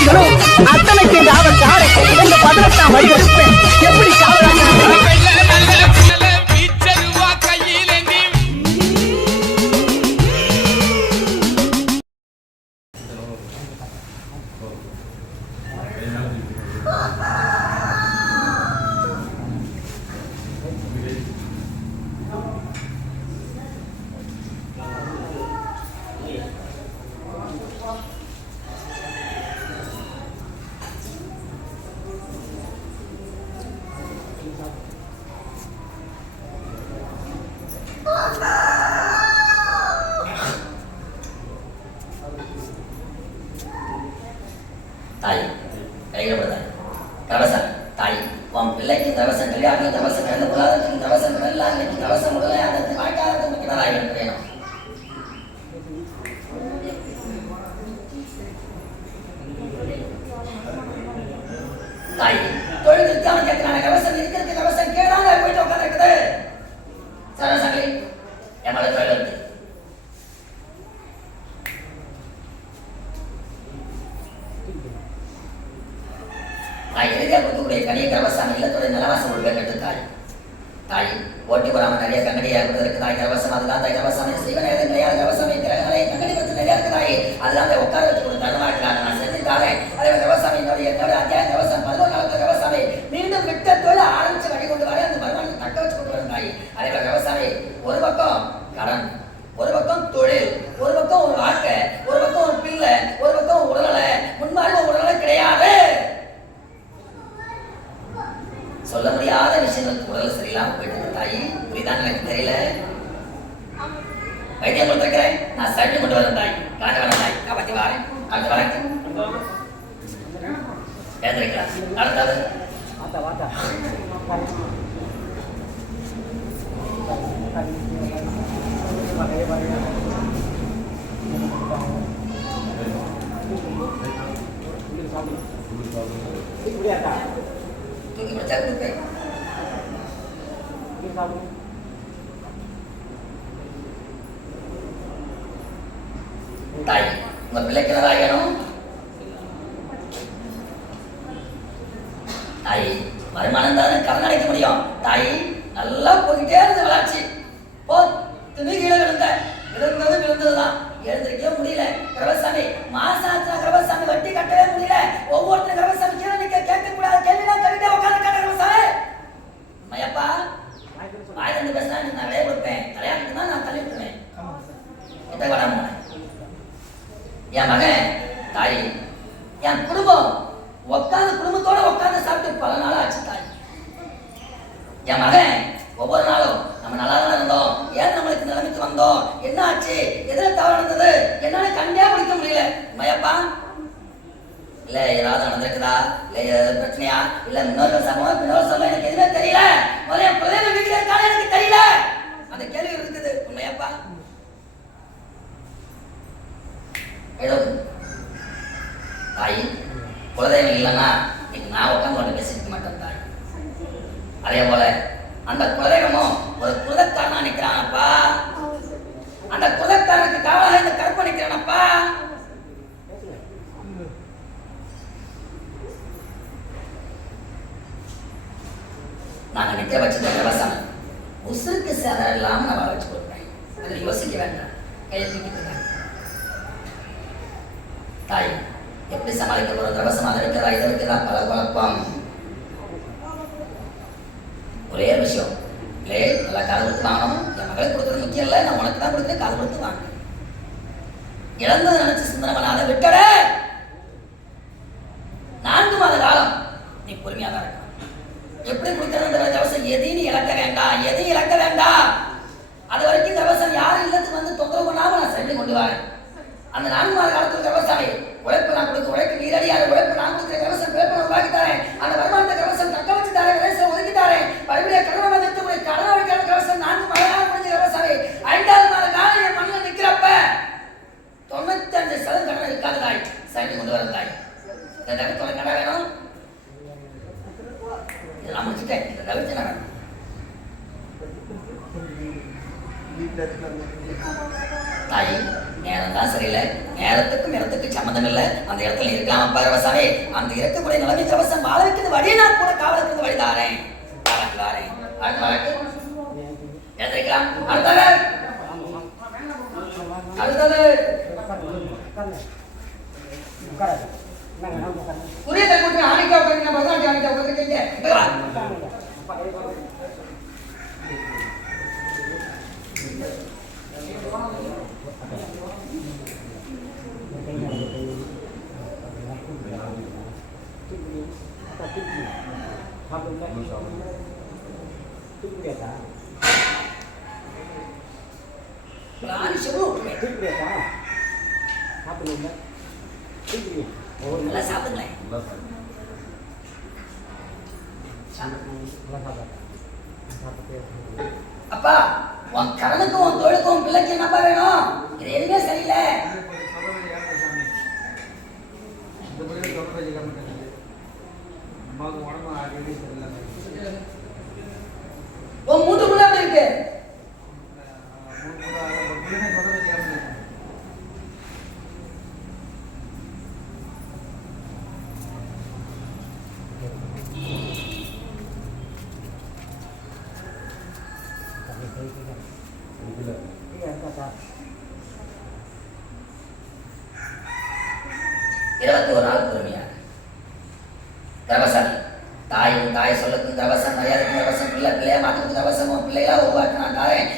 விதிகளும் அத்தனைக்கு காவல் காரை இந்த பதினெட்டாம் வழி எப்படி உன் தவசம் கல்யாணம் தவசம் கடந்த புலாதத்துக்கு தவசம் கடலாங்க தவசம் உடலை அந்த வாழ்க்காத கிணறாய் இருக்கிறோம் வேணும் தாய் தொழில் இருக்காம கேட்கிறான கவசம் இருக்கிறதுக்கு நான் எளிதாக கொடுக்கக்கூடிய கனிய கரவசம் இல்லத்துடைய நலவாசம் ஒரு கட்டு தாய் தாய் ஓட்டி வராம நிறைய கங்கடியாக இருக்கு தாய் கரவசம் அதுதான் தாய் கரவசம். செய்வன நிறைய கரவசம் கிரகங்களை கங்கடி வச்சு நிறைய இருக்கு தாய் அதுதான் உட்கார வச்சு கொடுத்து தடுமாற்றாங்க நான் செஞ்சுட்டாரே அதே கரவசாமி என்னுடைய என்னோட அத்தியாய கரவசம் பதினோரு காலத்து கரவசாமி மீண்டும் விட்ட தொழில் ஆரம்பிச்சு வழி கொண்டு வர அந்த வருமானம் தக்க வச்சு கொண்டு வரும் தாய் அதே கரவசாமி ஒரு பக்கம் கடன் ஒரு பக்கம் தொழில் ஒரு பக்கம் ஒரு வாழ்க்கை ஒரு பக்கம் ஒரு பிள்ளை ஒரு பக்கம் உடல்நலை முன்மாதிரி உடல்நலை கிடையாது சொல்ல முடியாத விஷயங்கள் உடல் சரியில்லாம போயிட்டு தாயி புரியுதாங்க எனக்கு தெரியல வைத்தியம் கொடுத்துருக்கிறேன் நான் சட்டு கொண்டு வரேன் தாய் காட்ட வரேன் தாய் காப்பாத்தி வரேன் அடுத்த வரேன் எழுந்திருக்கலாம் அடுத்தது தூக்கி பிடிச்சா கொடுப்பேன் தாய் உங்க விளக்கிறதாகணும் தாய் வருமானம் தானே கடன் அடைக்க முடியும். தாய் நல்லா போய்கிட்டே இருந்த வளர்ச்சி. போ துணி கீழே விழுந்த. விழுந்தது விழுந்ததுதான். எழுந்திருக்கவே முடியல. கிரவசாமி மாசம் கிரவசாமி வட்டி கட்டவே முடியல ஒவ்வொருத்தரும் கிரவசாமி கீழே நிக்க கேட்க கூடாது கேள்விலாம் கேட்டுட்டே உட்காந்து கேட்ட கிரவசாமி மையப்பா வாய் ரெண்டு பேசினா நான் நிறைய கொடுப்பேன் தலையாட்டு தான் நான் தள்ளி விட்டுருவேன் எந்த வடம் என் மகன் தாய் என் குடும்பம் உட்காந்து குடும்பத்தோட உட்காந்து சாப்பிட்டு பல நாள் ஆச்சு தாய். என் மகன் ஒவ்வொரு நாளும் நம்ம நல்லா தான் இருந்தோம். ஏன் நம்மளுக்கு நிலைமைக்கு வந்தோம்? என்ன ஆச்சு? எதுல தவறு நடந்தது? என்னால கண்டே பிடிக்க முடியல. மயப்பா இல்ல ஏதாவது நடந்திருக்குதா? இல்ல ஏதாவது பிரச்சனையா? இல்ல இன்னொரு சமம் இன்னொரு சமம் எனக்கு எதுவுமே தெரியல. முதல்ல என் குழந்தை வீட்டுல இருக்கான்னு எனக்கு தெரியல. ஏதோ தாய் குலதெய்வம் இல்லைன்னா இன்னைக்கு நான் உட்காந்து ஒன்று பேசிக்க மாட்டேன் தாய். அதே போல அந்த குலதெய்வமும் ஒரு குலக்காரனா நிக்கிறானப்பா? அந்த குலக்காரனுக்கு காவலாக இந்த கற்பனை நிக்கிறானப்பா நாங்க நிக்க வச்சது விவசாயம் உசுருக்கு சேதம் இல்லாம நான் வச்சு கொடுப்பேன். அதில் யோசிக்க வேண்டாம். கையை தூக்கிட்டு தாய். எப்படி சமாளிக்க போறோம்? திரவசம் அதை இதை வைக்கிறா பல குழப்பம். ஒரே விஷயம். இல்லையே நல்லா காது கொடுத்து வாங்கணும். என் மகளை கொடுக்குறது முக்கியம் இல்லை. நான் உனக்கு தான் கொடுக்குறேன். காது கொடுத்து வாங்க. இழந்ததை நினைச்சு சிந்தனை பண்ண அதை விட்டட நான்கு மாத காலம் நீ பொறுமையாக தான் இருக்கணும் எப்படி கொடுக்கறது தவசம் எதையும் நீ இழக்க வேண்டாம் எதையும் இழக்க வேண்டாம் அது வரைக்கும் தவசம் யாரும் இல்லத்துக்கு வந்து தொந்தரவு பண்ணாம நான் செஞ்சு கொண்டு வரேன் அந்த நான்கு மாத காலத்துக்கு கவசாமி உழைப்பு நான் கொடுக்க உழைப்பு நீரடியாக உழைப்பு நான் கொடுக்குற விவசாயம் பிறப்பு நான் உருவாக்கி தரேன். அந்த வருமானத்தை கவசம் தக்க வச்சு தரேன் கவசம் ஒதுக்கி தரேன் மறுபடியும் கடனை நிறுத்தக்கூடிய கடனை வைக்கிற கவசம் நான்கு மாத காலம் முடிஞ்ச கவசாமி ஐந்தாவது மாத காலம் என் மண்ணில் நிற்கிறப்ப தொண்ணூத்தஞ்சு சதவீதம் கடனை இருக்காது தாய் சரி கொண்டு வர தாய் இந்த தகவல் கடை வேணும் இதெல்லாம் முடிச்சுட்டேன் இந்த தவிர்த்து நான் தாய் நேரம் தான் சரியில்லை நேரத்துக்கும் நேரத்துக்கு சம்மந்தம் இல்லை அந்த இடத்துல இருக்கலாம் அப்பா ரவசாமி அந்த இருக்கக்கூடிய நிலைமை கவசம் வாழ வைக்கிறது வழியை நான் கூட காவல் இருக்கிறது வழிதாரேன் வாரேன் வாரேன் வழக்கு எழுந்திருக்கலாம் அடுத்தது அடுத்தது புரியதை ஆணிக்கா உட்காந்து ஆணிக்கா உட்காந்து கேட்க செவ்வளோ விட்டுருவேன் நல்லா சாப்பிடுங்களேன் அப்பா உன் கடனுக்கும் உன் தொழிலுக்கும் உன் பிள்ளைக்கு என்னப்பா வேணும்? இது எதுவுமே சரியில்லை. இருபத்தி ஒரு நாள் பொறுமையாக தவசம் தாயும் தாய் சொல்லுக்கு தவசம் தயாருக்கு தவசம் பிள்ளை பிள்ளைய மாட்டுக்கு தவசமும் பிள்ளைகளா உருவாக்கினான் தாயன்